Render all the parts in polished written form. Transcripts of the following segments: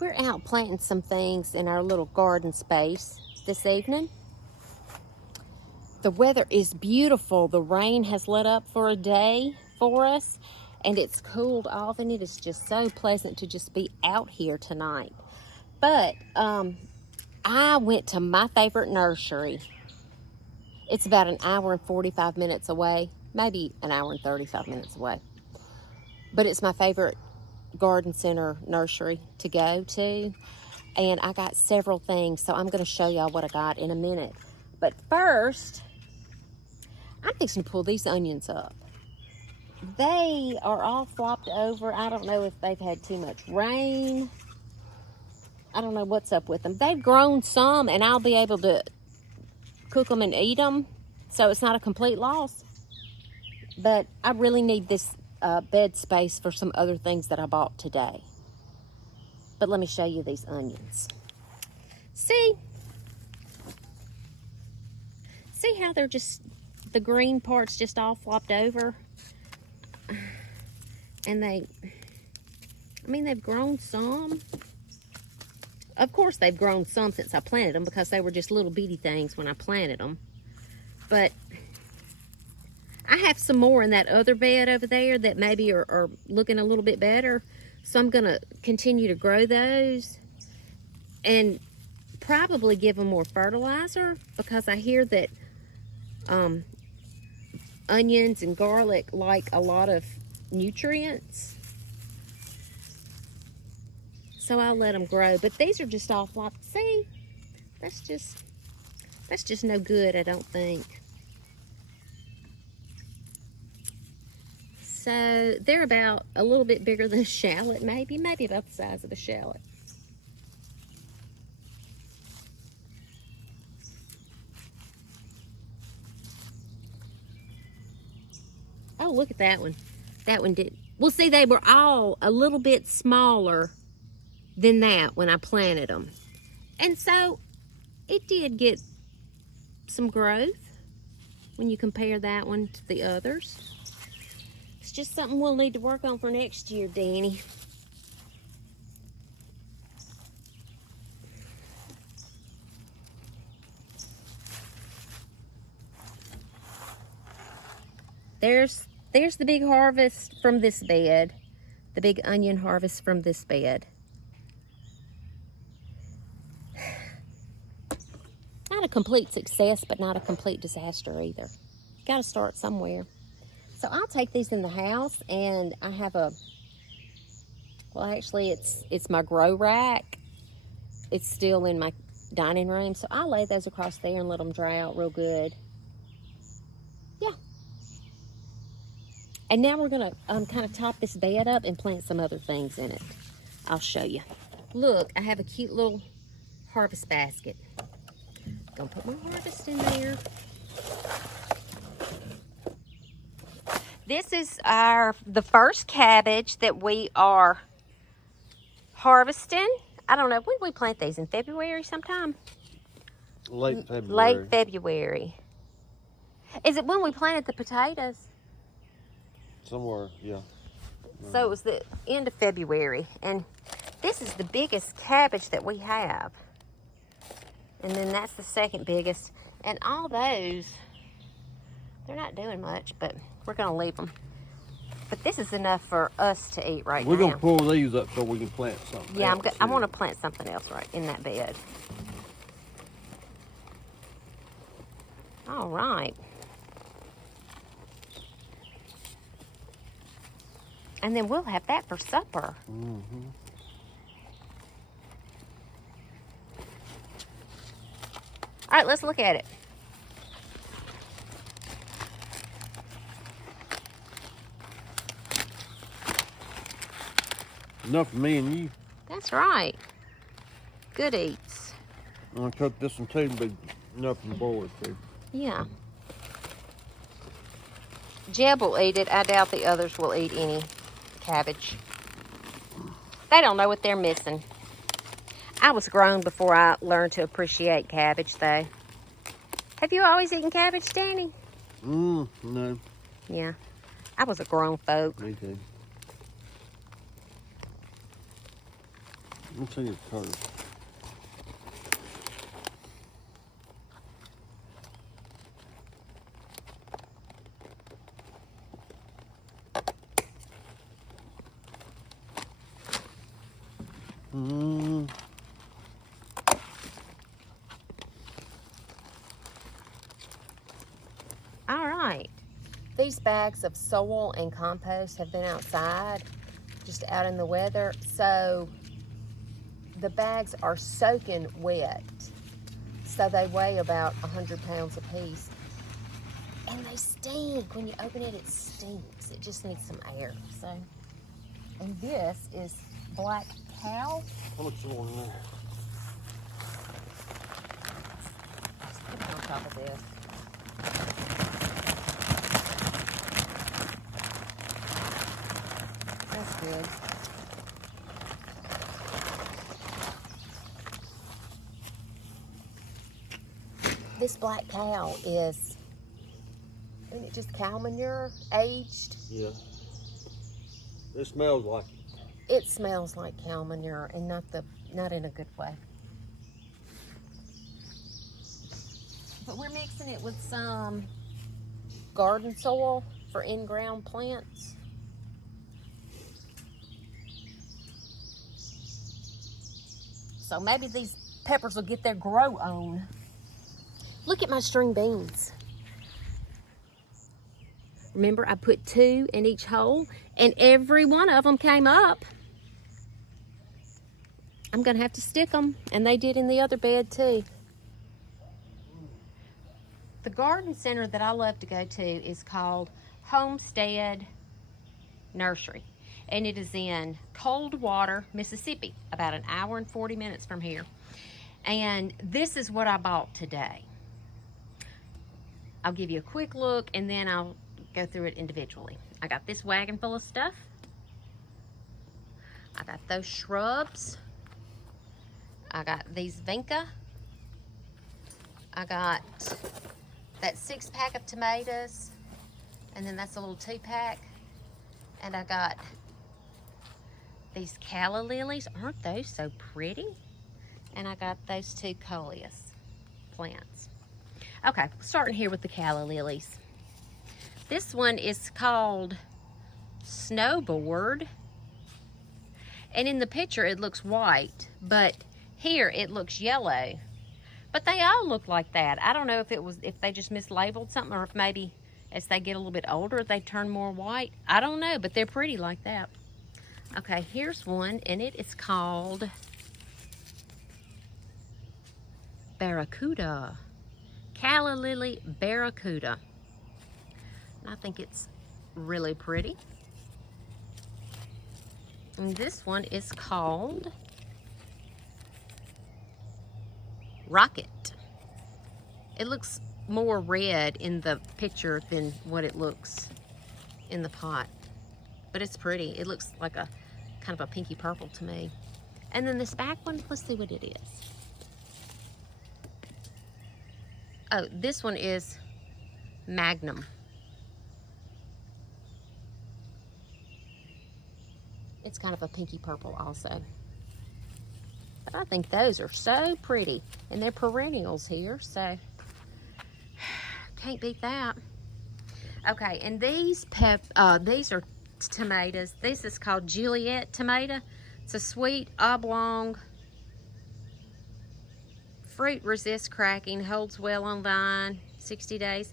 we're out planting some things in our little garden space this evening. The weather is beautiful. The rain has let up for a day for us, and it's cooled off, and it is just so pleasant to just be out here tonight. But I went to my favorite nursery. It's about an hour and 45 minutes away, maybe an hour and 35 minutes away. But it's my favorite garden center nursery to go to, and I got several things, so I'm going to show y'all what I got in a minute. But first, I'm fixing to pull these onions up. They are all flopped over. I don't know if they've had too much rain. I don't know what's up with them. They've grown some, and I'll be able to cook them and eat them, so it's not a complete loss. But I really need this bed space for some other things that I bought today. But let me show you these onions. See how they're just, the green part's just all flopped over? And they've grown some. Of course, they've grown some since I planted them, because they were just little bitty things when I planted them. But I have some more in that other bed over there that maybe are looking a little bit better. So I'm going to continue to grow those and probably give them more fertilizer, because I hear that onions and garlic like a lot of nutrients. So I'll let them grow. But these are just all flopped. See? That's just no good, I don't think. So they're about a little bit bigger than a shallot, maybe about the size of a shallot. Oh, look at that one. That one did. Well, see, they were all a little bit smaller than that when I planted them. And so it did get some growth when you compare that one to the others. It's just something we'll need to work on for next year, Danny. There's the big harvest from this bed, the big onion harvest from this bed. Not a complete success, but not a complete disaster either. Got to start somewhere. So I'll take these in the house, and I have well, actually it's my grow rack. It's still in my dining room, so I'll lay those across there and let them dry out real good. Yeah. And now we're gonna kind of top this bed up and plant some other things in it. I'll show you. Look, I have a cute little harvest basket. Gonna put my harvest in there. This is the first cabbage that we are harvesting. I don't know, when did we plant these? In February sometime? Late February. Late February. Is it when we planted the potatoes? Somewhere, yeah. So it was the end of February. And this is the biggest cabbage that we have. And then that's the second biggest. And all those, they're not doing much, but we're going to leave them. But this is enough for us to eat right now. We're going to pull these up so we can plant something Yeah, else I want to plant something else right in that bed. All right. And then we'll have that for supper. Mm-hmm. All right, let's look at it. Enough for me and you. That's right. Good eats. I'm going to cook this one too, but enough for the boys too. Yeah. Jeb will eat it. I doubt the others will eat any cabbage. They don't know what they're missing. I was grown before I learned to appreciate cabbage, though. Have you always eaten cabbage, Danny? No. Yeah. I was a grown folk. Me too. Let me see your colors. All right. These bags of soil and compost have been outside, just out in the weather, so the bags are soaking wet. So they weigh about 100 pounds a piece. And they stink. When you open it, it stinks. It just needs some air. So, and this is black cow. How much more in there? Let's put it on top of this. That's good. This black cow is, isn't it just cow manure, aged? Yeah. It smells like it. It smells like cow manure, and not in a good way. But we're mixing it with some garden soil for in-ground plants. So maybe these peppers will get their grow on. Look at my string beans. Remember, I put 2 in each hole, and every one of them came up. I'm gonna have to stick them, and they did in the other bed too. The garden center that I love to go to is called Homestead Nursery, and it is in Coldwater, Mississippi, about an hour and 40 minutes from here. And this is what I bought today. I'll give you a quick look, and then I'll go through it individually. I got this wagon full of stuff. I got those shrubs. I got these vinca. I got that 6-pack of tomatoes, and then that's a little 2-pack. And I got these calla lilies. Aren't those so pretty? And I got those 2 coleus plants. Okay, starting here with the calla lilies. This one is called Snowboard. And in the picture it looks white, but here it looks yellow. But they all look like that. I don't know if they just mislabeled something, or if maybe as they get a little bit older they turn more white. I don't know, but they're pretty like that. Okay, here's one, and it is called Barracuda. Calla lily barracuda. And I think it's really pretty. And this one is called Rocket. It looks more red in the picture than what it looks in the pot, but it's pretty. It looks like a kind of a pinky purple to me. And then this back one, let's see what it is. Oh, this one is Magnum. It's kind of a pinky purple also. But I think those are so pretty. And they're perennials here, so can't beat that. Okay, and these are tomatoes. This is called Juliet tomato. It's a sweet oblong. Fruit resists cracking, holds well on vine, 60 days.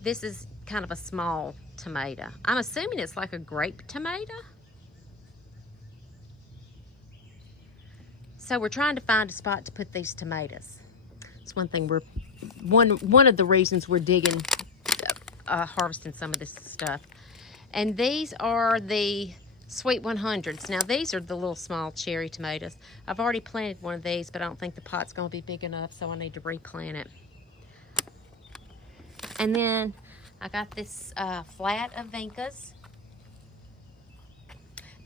This is kind of a small tomato. I'm assuming it's like a grape tomato. So we're trying to find a spot to put these tomatoes. It's one thing one of the reasons we're digging, harvesting some of this stuff. And these are the Sweet 100s. Now these are the little small cherry tomatoes. I've already planted one of these, but I don't think the pot's gonna be big enough, so I need to replant it. And then I got this flat of vincas.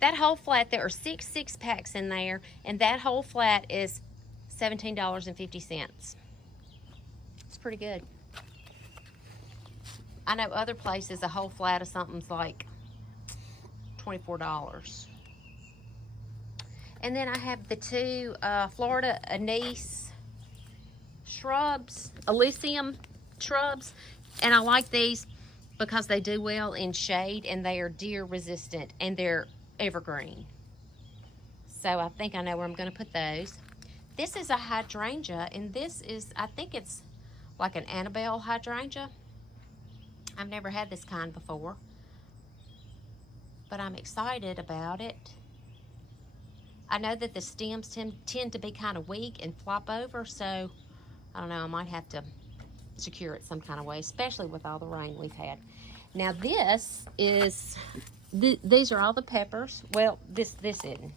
That whole flat, there are 6 6-packs in there, and that whole flat is $17.50. It's pretty good. I know other places a whole flat of something's like $24. And then I have the two Florida anise shrubs, Elysium shrubs. And I like these because they do well in shade and they are deer resistant and they're evergreen. So I think I know where I'm going to put those. This is a hydrangea, and this is, I think it's like an Annabelle hydrangea. I've never had this kind before, but I'm excited about it. I know that the stems tend to be kind of weak and flop over, so I don't know, I might have to secure it some kind of way, especially with all the rain we've had. Now this is, these are all the peppers. Well, this isn't.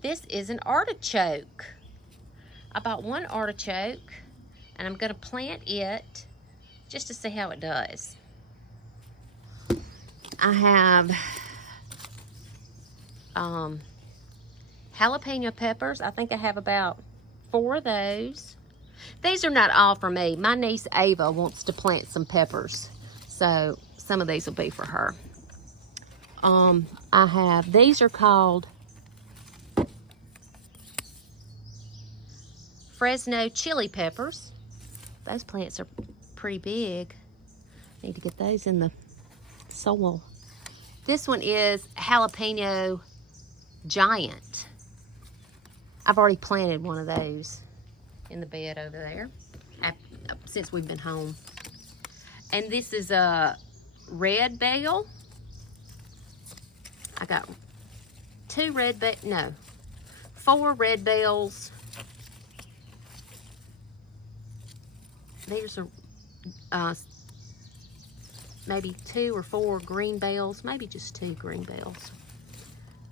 This is an artichoke. I bought one artichoke, and I'm going to plant it just to see how it does. I have jalapeno peppers. I think I have about 4 of those. These are not all for me. My niece Ava wants to plant some peppers, so some of these will be for her. I have, these are called Fresno chili peppers. Those plants are pretty big. Need to get those in the soil. This one is jalapeno giant. I've already planted one of those in the bed over there since we've been home. And this is a red bell. I got 4 red bells. There's maybe 2 or 4 green bells, maybe just 2 green bells.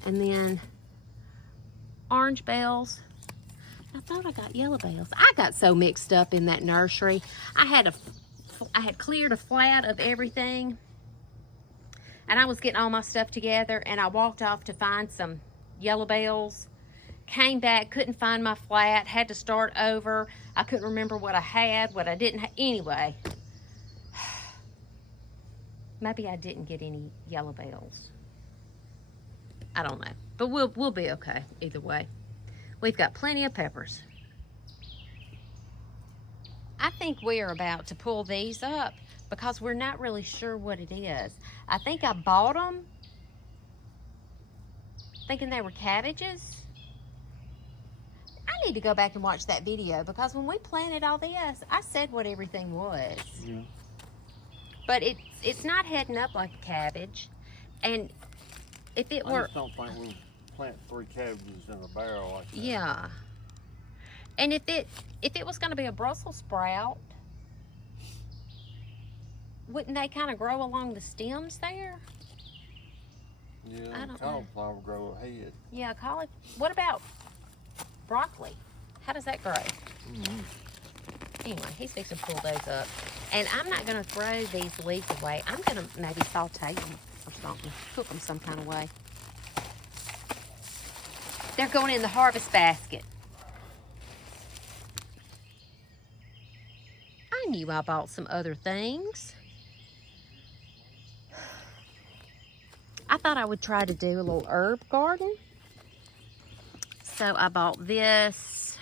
And then orange bells. I thought I got yellow bells. I got so mixed up in that nursery. I had cleared a flat of everything, and I was getting all my stuff together, and I walked off to find some yellow bells. Came back, couldn't find my flat, had to start over. I couldn't remember what I had, what I didn't have. Anyway, maybe I didn't get any yellow bells. I don't know, but we'll be okay either way. We've got plenty of peppers. I think we are about to pull these up because we're not really sure what it is. I think I bought them thinking they were cabbages. I need to go back and watch that video because when we planted all this, I said what everything was. Yeah. But it's not heading up like a cabbage. And if it were... I just don't think we'll plant 3 cabbages in a barrel like that. Yeah. And if it was going to be a Brussels sprout, wouldn't they kind of grow along the stems there? Yeah, I don't cauliflower know. Grow ahead. Yeah, what about broccoli? How does that grow? Mm-hmm. Anyway, he's fixing to pull those up. And I'm not going to throw these leaves away. I'm going to maybe saute them or something. Cook them some kind of way. They're going in the harvest basket. I knew I bought some other things. I thought I would try to do a little herb garden. So I bought this.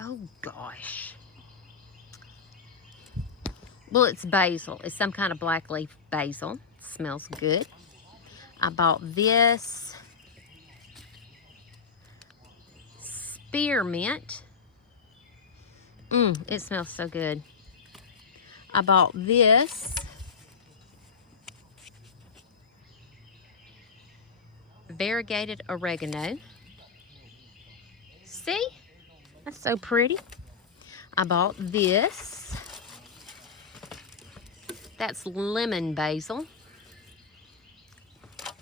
Oh gosh. Well, it's basil. It's some kind of black leaf basil. It smells good. I bought this spearmint. It smells so good. I bought this variegated oregano. See? That's so pretty. I bought this. That's lemon basil.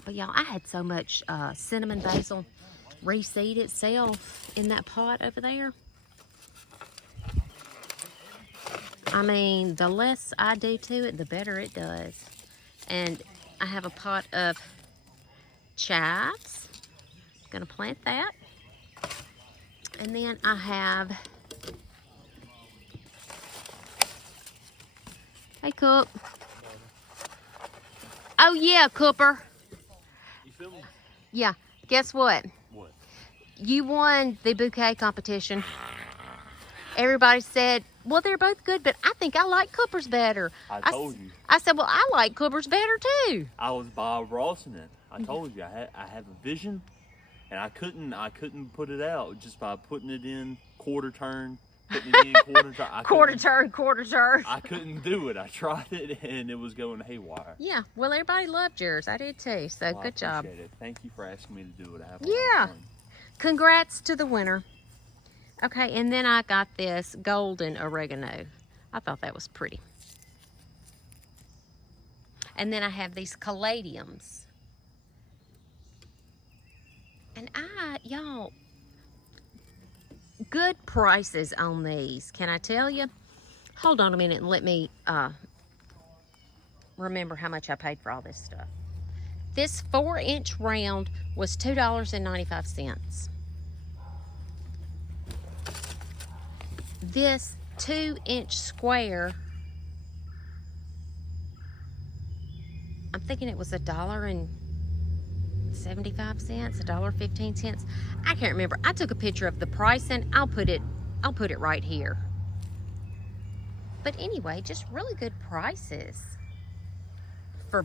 But y'all, I had so much cinnamon basil reseed itself in that pot over there. I mean, the less I do to it, the better it does. And I have a pot of chives. Gonna plant that. And then I have, hey Coop. Oh yeah, Cooper. You filming? Yeah, guess what? What? you won the bouquet competition. Everybody said, well, they're both good, but I think I like Cooper's better. I told you. I said, well, I like Cooper's better too. I was Bob Rossing it. I told you I have a vision, and I couldn't put it out just by putting it in quarter turn, putting it in quarter turn. Quarter turn. I couldn't do it. I tried it, and it was going haywire. Yeah, well, everybody loved yours. I did too, so Well, good job. I appreciate it. Thank you for asking me to do it. I have a lot Yeah. of fun. Congrats to the winner. Okay, and then I got this golden oregano. I thought that was pretty. And then I have these caladiums. And y'all, good prices on these, can I tell you? Hold on a minute and let me remember how much I paid for all this stuff. This 4-inch round was $2.95. This 2-inch square, I'm thinking it was $1.75, $1.15. I can't remember. I took a picture of the pricing. I'll put it right here. But anyway, just really good prices for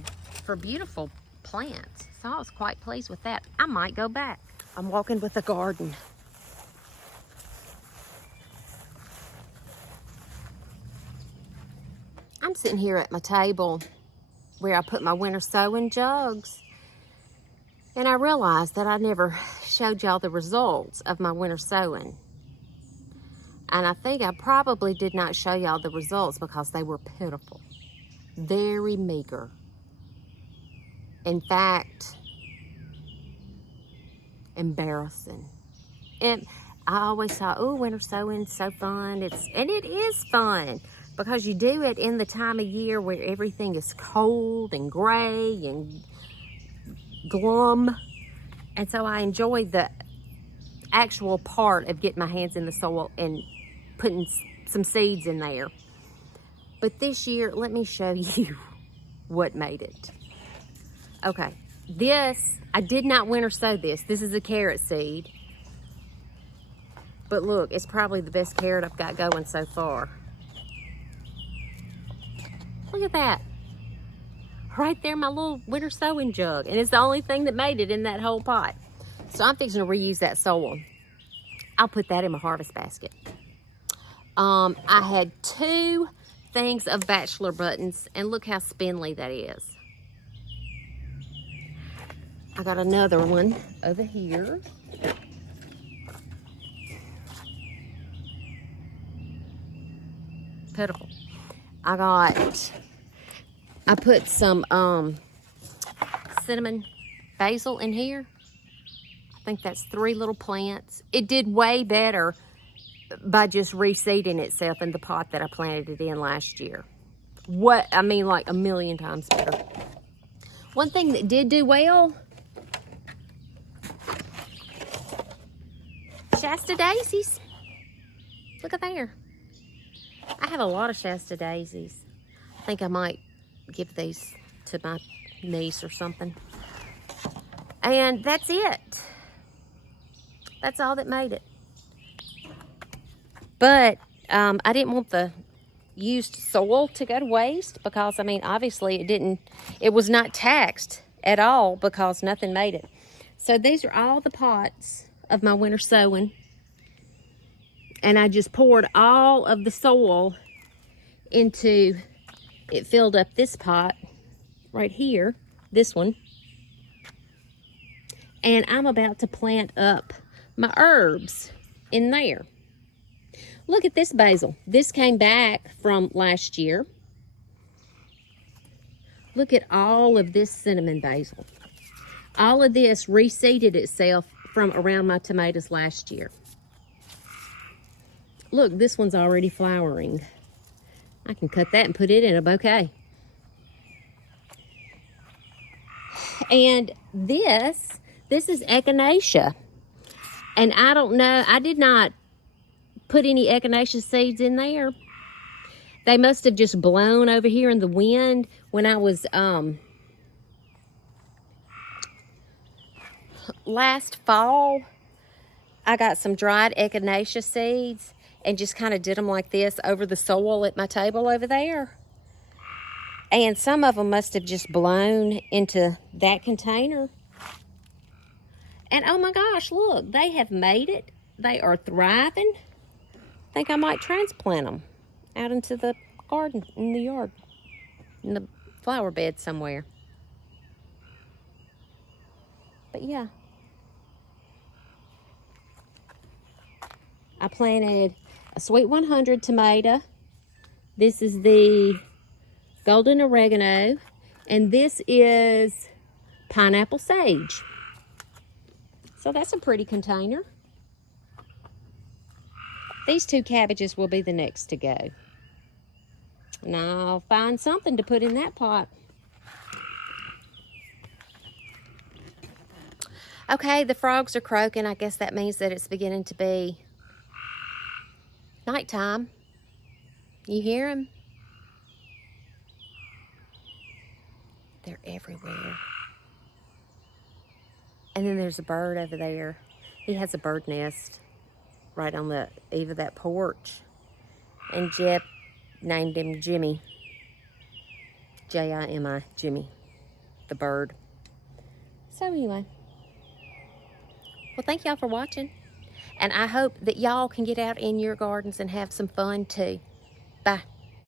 beautiful plants. So I was quite pleased with that. I might go back. I'm walking with the garden. I'm sitting here at my table where I put my winter sowing jugs. And I realized that I never showed y'all the results of my winter sowing. And I think I probably did not show y'all the results because they were pitiful. Very meager. In fact, embarrassing. And I always thought, oh, winter sowing's so fun. And it is fun because you do it in the time of year where everything is cold and gray and glum. And so I enjoy the actual part of getting my hands in the soil and putting some seeds in there. But this year, let me show you what made it. Okay, this, I did not winter sow this. This is a carrot seed. But look, it's probably the best carrot I've got going so far. Look at that. Right there, my little winter sowing jug. And it's the only thing that made it in that whole pot. So I'm fixing to reuse that soil. I'll put that in my harvest basket. I had 2 things of bachelor buttons, and look how spindly that is. I got another one over here. Pitiful. I put some cinnamon basil in here. I think that's 3 little plants. It did way better by just reseeding itself in the pot that I planted it in last year. Like a million times better. One thing that did do well, Shasta daisies. Look at there. I have a lot of Shasta daisies. I think I might give these to my niece or something. And that's it. That's all that made it. But I didn't want the used soil to go to waste because, obviously it was not taxed at all because nothing made it. So these are all the pots of my winter sowing. And I just poured all of the soil into, it filled up this pot right here, this one. And I'm about to plant up my herbs in there. Look at this basil. This came back from last year. Look at all of this cinnamon basil. All of this reseeded itself from around my tomatoes last year. Look, this one's already flowering. I can cut that and put it in a bouquet. And this is echinacea. And I don't know, I did not put any echinacea seeds in there. They must have just blown over here in the wind when I was last fall. I got some dried echinacea seeds and just kind of did them like this over the soil at my table over there. And some of them must have just blown into that container. And oh my gosh, look, they have made it. They are thriving. I think I might transplant them out into the garden, in the yard, in the flower bed somewhere. But yeah. I planted a sweet 100 tomato. This is the golden oregano. And this is pineapple sage. So that's a pretty container. These 2 cabbages will be the next to go. And I'll find something to put in that pot. Okay, the frogs are croaking. I guess that means that it's beginning to be nighttime. You hear them? They're everywhere. And then there's a bird over there. He has a bird nest right on the eave of that porch. And Jeb named him Jimmy. J-I-M-I, Jimmy, the bird. So anyway. Well, thank y'all for watching. And I hope that y'all can get out in your gardens and have some fun too. Bye.